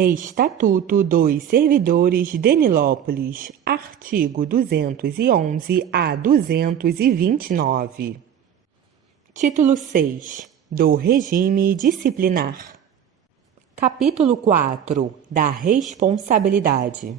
Estatuto dos Servidores de Nilópolis, artigo 211 a 229. Título 6. Do regime disciplinar. Capítulo 4. Da responsabilidade.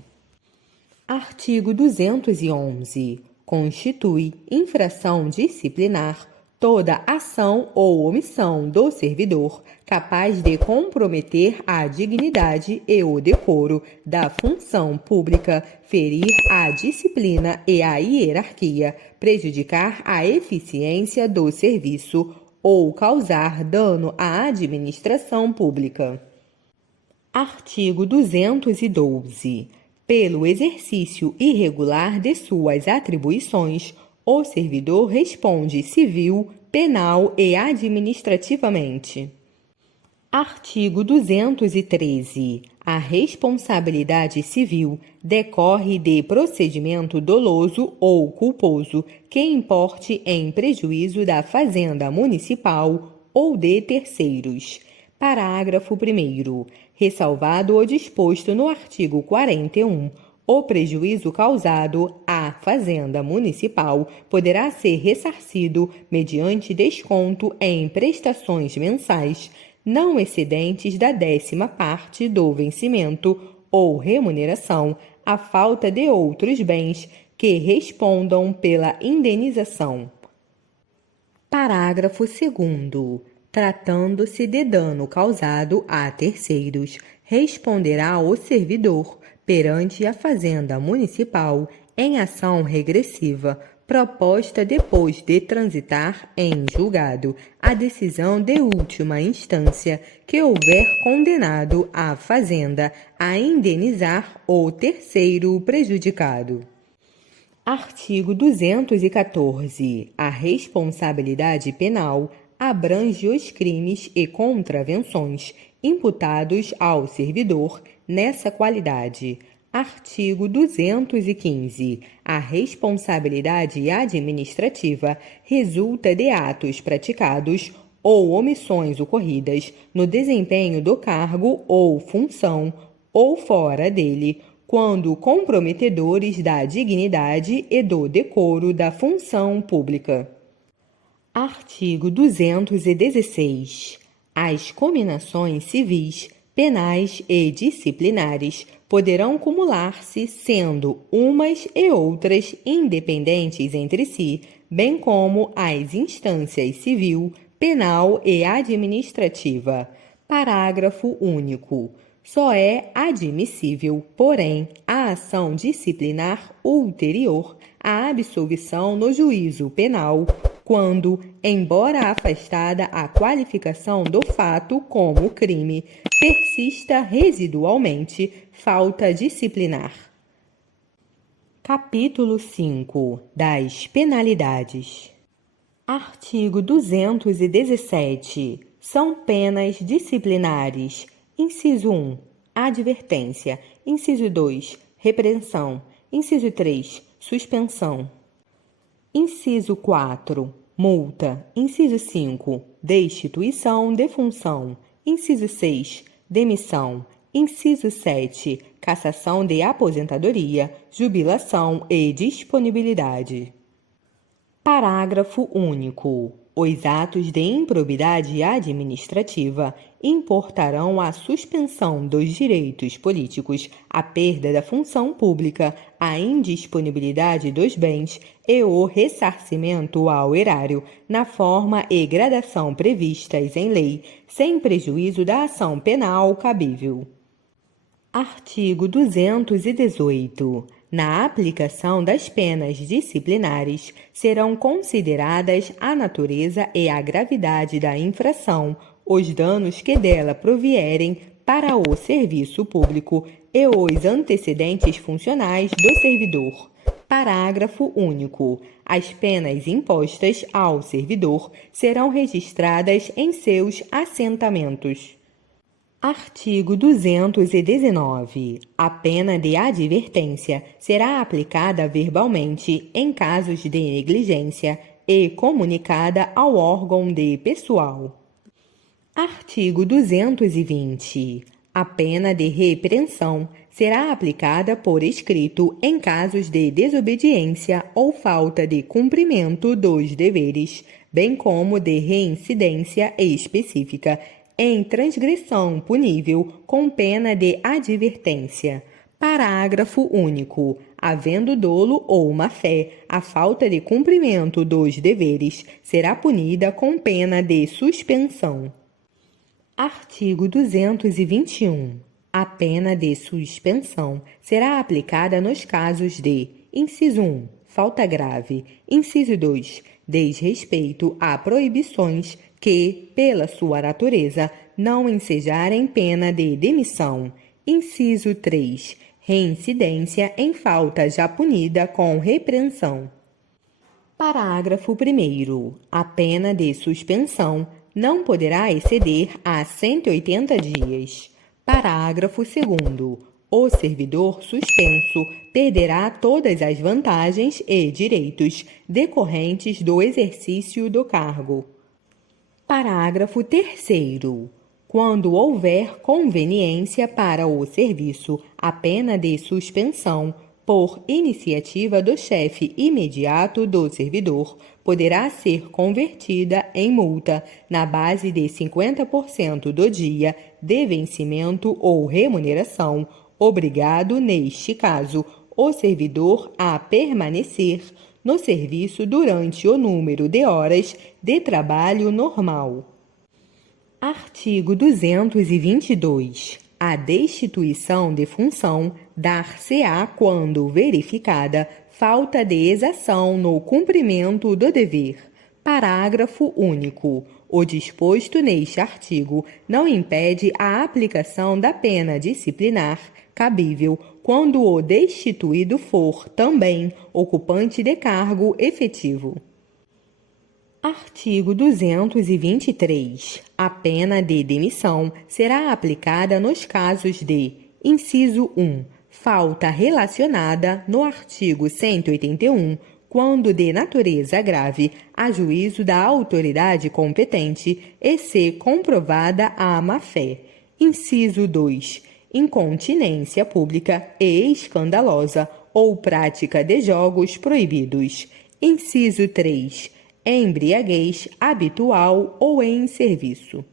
Artigo 211. Constitui infração disciplinar toda ação ou omissão do servidor capaz de comprometer a dignidade e o decoro da função pública, ferir a disciplina e a hierarquia, prejudicar a eficiência do serviço ou causar dano à administração pública. Artigo 212. Pelo exercício irregular de suas atribuições, o servidor responde civil, penal e administrativamente. Artigo 213. A responsabilidade civil decorre de procedimento doloso ou culposo que importe em prejuízo da fazenda municipal ou de terceiros. Parágrafo 1º. Ressalvado o disposto no artigo 41, o prejuízo causado à fazenda municipal poderá ser ressarcido mediante desconto em prestações mensais não excedentes da 10ª parte do vencimento ou remuneração, à falta de outros bens que respondam pela indenização. Parágrafo 2º. Tratando-se de dano causado a terceiros, responderá o servidor perante a Fazenda Municipal em ação regressiva, proposta depois de transitar em julgado a decisão de última instância que houver condenado a Fazenda a indenizar o terceiro prejudicado. Artigo 214. A responsabilidade penal abrange os crimes e contravenções imputados ao servidor nessa qualidade. Artigo 215. A responsabilidade administrativa resulta de atos praticados ou omissões ocorridas no desempenho do cargo ou função ou fora dele, quando comprometedores da dignidade e do decoro da função pública. Artigo 216. As cominações civis, penais e disciplinares poderão cumular-se, sendo umas e outras independentes entre si, bem como as instâncias civil, penal e administrativa. Parágrafo único. Só é admissível, porém, a ação disciplinar ulterior à absolvição no juízo penal, quando, embora afastada a qualificação do fato como crime, persista residualmente falta disciplinar. Capítulo 5. Das penalidades. Artigo 217. São penas disciplinares. Inciso 1. Advertência. Inciso 2. Repreensão. Inciso 3. Suspensão. Inciso 4. Multa. Inciso 5. Destituição de função. Inciso 6. Demissão. Inciso 7. Cassação de aposentadoria, jubilação e disponibilidade. Parágrafo único. Os atos de improbidade administrativa importarão a suspensão dos direitos políticos, a perda da função pública, a indisponibilidade dos bens e o ressarcimento ao erário, na forma e gradação previstas em lei, sem prejuízo da ação penal cabível. Artigo 218. Na aplicação das penas disciplinares, serão consideradas a natureza e a gravidade da infração, os danos que dela provierem para o serviço público e os antecedentes funcionais do servidor. Parágrafo único. As penas impostas ao servidor serão registradas em seus assentamentos. Artigo 219. A pena de advertência será aplicada verbalmente em casos de negligência e comunicada ao órgão de pessoal. Artigo 220. A pena de repreensão será aplicada por escrito em casos de desobediência ou falta de cumprimento dos deveres, bem como de reincidência específica, em transgressão punível com pena de advertência. Parágrafo único. Havendo dolo ou má-fé, a falta de cumprimento dos deveres será punida com pena de suspensão. Artigo 221. A pena de suspensão será aplicada nos casos de: inciso 1, falta grave; inciso 2, desrespeito a proibições que, pela sua natureza, não ensejarem pena de demissão; inciso 3, reincidência em falta já punida com repreensão. Parágrafo 1º. A pena de suspensão não poderá exceder a 180 dias. Parágrafo 2º. O servidor suspenso perderá todas as vantagens e direitos decorrentes do exercício do cargo. Parágrafo 3º. Quando houver conveniência para o serviço, a pena de suspensão, por iniciativa do chefe imediato do servidor, poderá ser convertida em multa na base de 50% do dia de vencimento ou remuneração, obrigado, neste caso, o servidor a permanecer no serviço durante o número de horas de trabalho normal. Artigo 222. A destituição de função dar-se-á quando verificada falta de exação no cumprimento do dever. Parágrafo único. O disposto neste artigo não impede a aplicação da pena disciplinar cabível quando o destituído for também ocupante de cargo efetivo. Artigo 223. A pena de demissão será aplicada nos casos de: inciso 1, falta relacionada no artigo 181, quando de natureza grave, a juízo da autoridade competente e se comprovada a má-fé. Inciso 2, incontinência pública e escandalosa ou prática de jogos proibidos. Inciso 3, embriaguez habitual ou em serviço.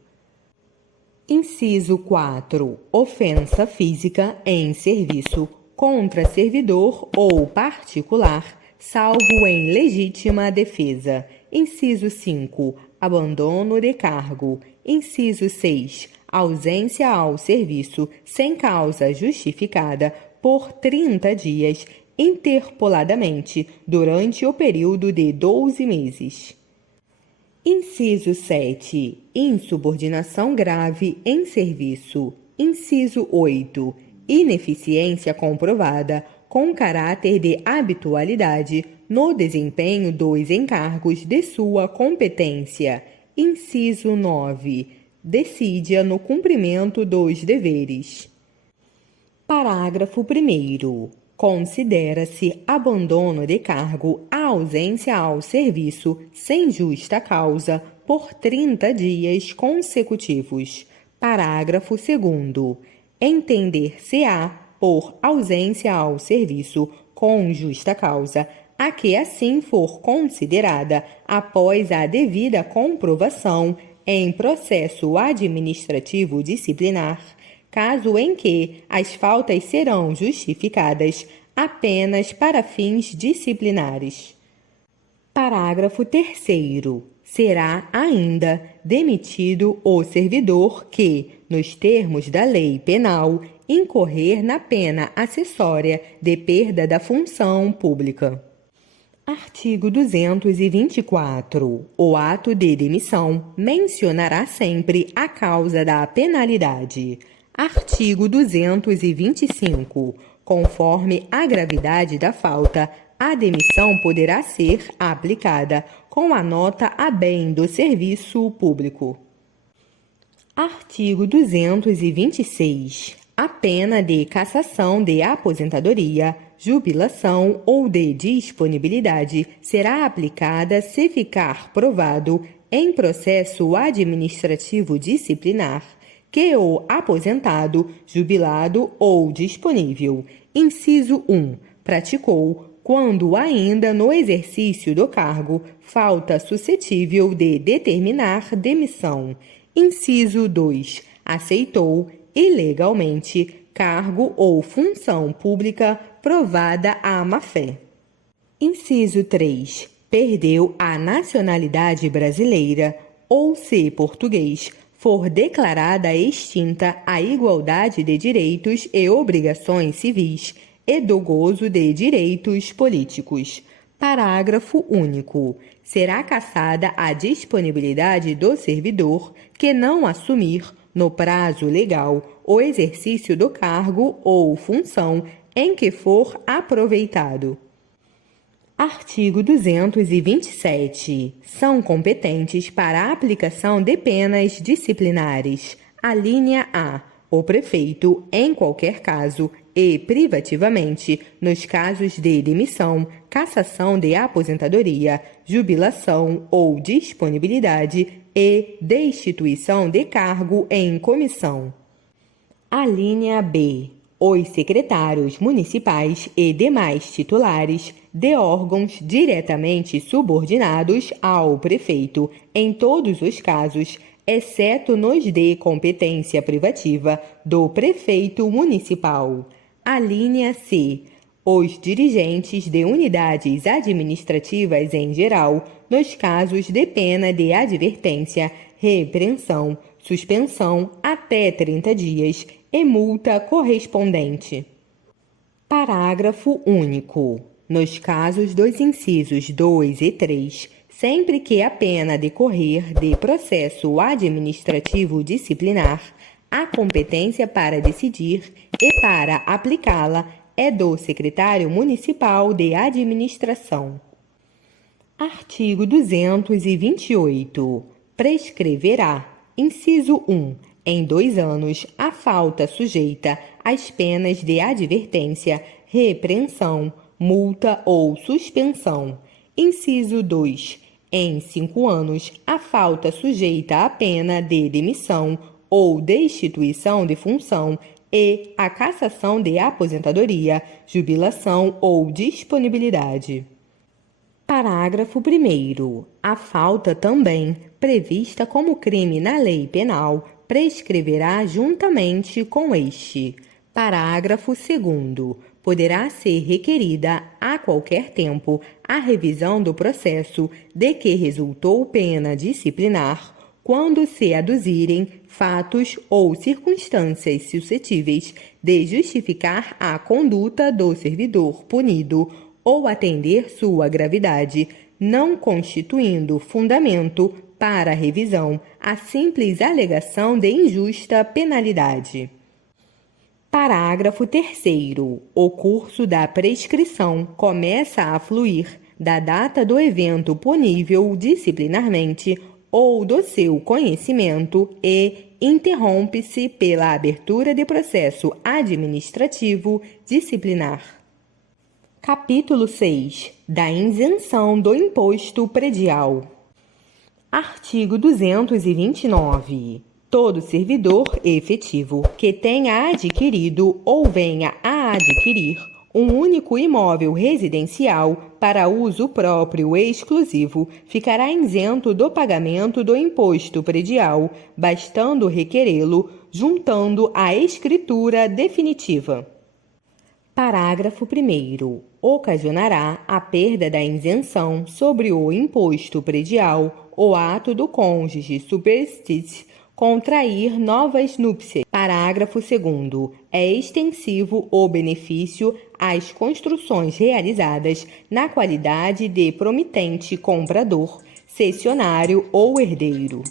Inciso 4. Ofensa física em serviço contra servidor ou particular, salvo em legítima defesa. Inciso 5. Abandono de cargo. Inciso 6. Ausência ao serviço sem causa justificada por 30 dias, interpoladamente, durante o período de 12 meses. Inciso 7. Insubordinação grave em serviço. Inciso 8. Ineficiência comprovada com caráter de habitualidade no desempenho dos encargos de sua competência. Inciso 9. Decídia no cumprimento dos deveres. Parágrafo 1º. Considera-se abandono de cargo a ausência ao serviço sem justa causa por 30 dias consecutivos. Parágrafo 2º. Entender-se-á por ausência ao serviço com justa causa a que assim for considerada após a devida comprovação em processo administrativo disciplinar, caso em que as faltas serão justificadas apenas para fins disciplinares. Parágrafo 3º. Será ainda demitido o servidor que, nos termos da lei penal, incorrer na pena acessória de perda da função pública. Artigo 224. O ato de demissão mencionará sempre a causa da penalidade. Artigo 225. Conforme a gravidade da falta, a demissão poderá ser aplicada com a nota a bem do serviço público. Artigo 226. A pena de cassação de aposentadoria, jubilação ou de disponibilidade será aplicada se ficar provado, em processo administrativo disciplinar, que o aposentado, jubilado ou disponível. Inciso 1. Praticou, quando ainda no exercício do cargo, falta suscetível de determinar demissão. Inciso 2. Aceitou, ilegalmente, cargo ou função pública provada à má-fé. Inciso 3. Perdeu a nacionalidade brasileira ou, se português, for declarada extinta a igualdade de direitos e obrigações civis e do gozo de direitos políticos. Parágrafo único. Será cassada a disponibilidade do servidor que não assumir, no prazo legal, o exercício do cargo ou função em que for aproveitado. Artigo 227. São competentes para a aplicação de penas disciplinares. Alínea A. O prefeito, em qualquer caso, e privativamente, nos casos de demissão, cassação de aposentadoria, jubilação ou disponibilidade e destituição de cargo em comissão. Alínea B. Os secretários municipais e demais titulares de órgãos diretamente subordinados ao prefeito, em todos os casos, exceto nos de competência privativa do prefeito municipal. Alínea C. Os dirigentes de unidades administrativas em geral, nos casos de pena de advertência, repreensão, suspensão até 30 dias e multa correspondente. Parágrafo único. Nos casos dos incisos 2 e 3, sempre que a pena decorrer de processo administrativo disciplinar, a competência para decidir e para aplicá-la é do secretário municipal de administração. Artigo 228. Prescreverá. Inciso 1. Em 2 anos, a falta sujeita às penas de advertência, repreensão, multa ou suspensão. Inciso 2. Em 5 anos, a falta sujeita à pena de demissão ou destituição de função e a cassação de aposentadoria, jubilação ou disponibilidade. Parágrafo 1º. A falta também, prevista como crime na lei penal, prescreverá juntamente com este. Parágrafo 2º. Poderá ser requerida, a qualquer tempo, a revisão do processo de que resultou pena disciplinar, quando se aduzirem fatos ou circunstâncias suscetíveis de justificar a conduta do servidor punido ou atender sua gravidade, não constituindo fundamento para a revisão a simples alegação de injusta penalidade. Parágrafo 3º. O curso da prescrição começa a fluir da data do evento punível disciplinarmente ou do seu conhecimento e interrompe-se pela abertura de processo administrativo disciplinar. Capítulo 6. Da isenção do imposto predial. Artigo 229. Todo servidor efetivo que tenha adquirido ou venha a adquirir um único imóvel residencial para uso próprio e exclusivo ficará isento do pagamento do imposto predial, bastando requerê-lo, juntando a escritura definitiva. Parágrafo 1º. Ocasionará a perda da isenção sobre o imposto predial o ato do cônjuge superstite contrair novas núpcias. Parágrafo 2º. É extensivo o benefício às construções realizadas na qualidade de promitente comprador, cessionário ou herdeiro.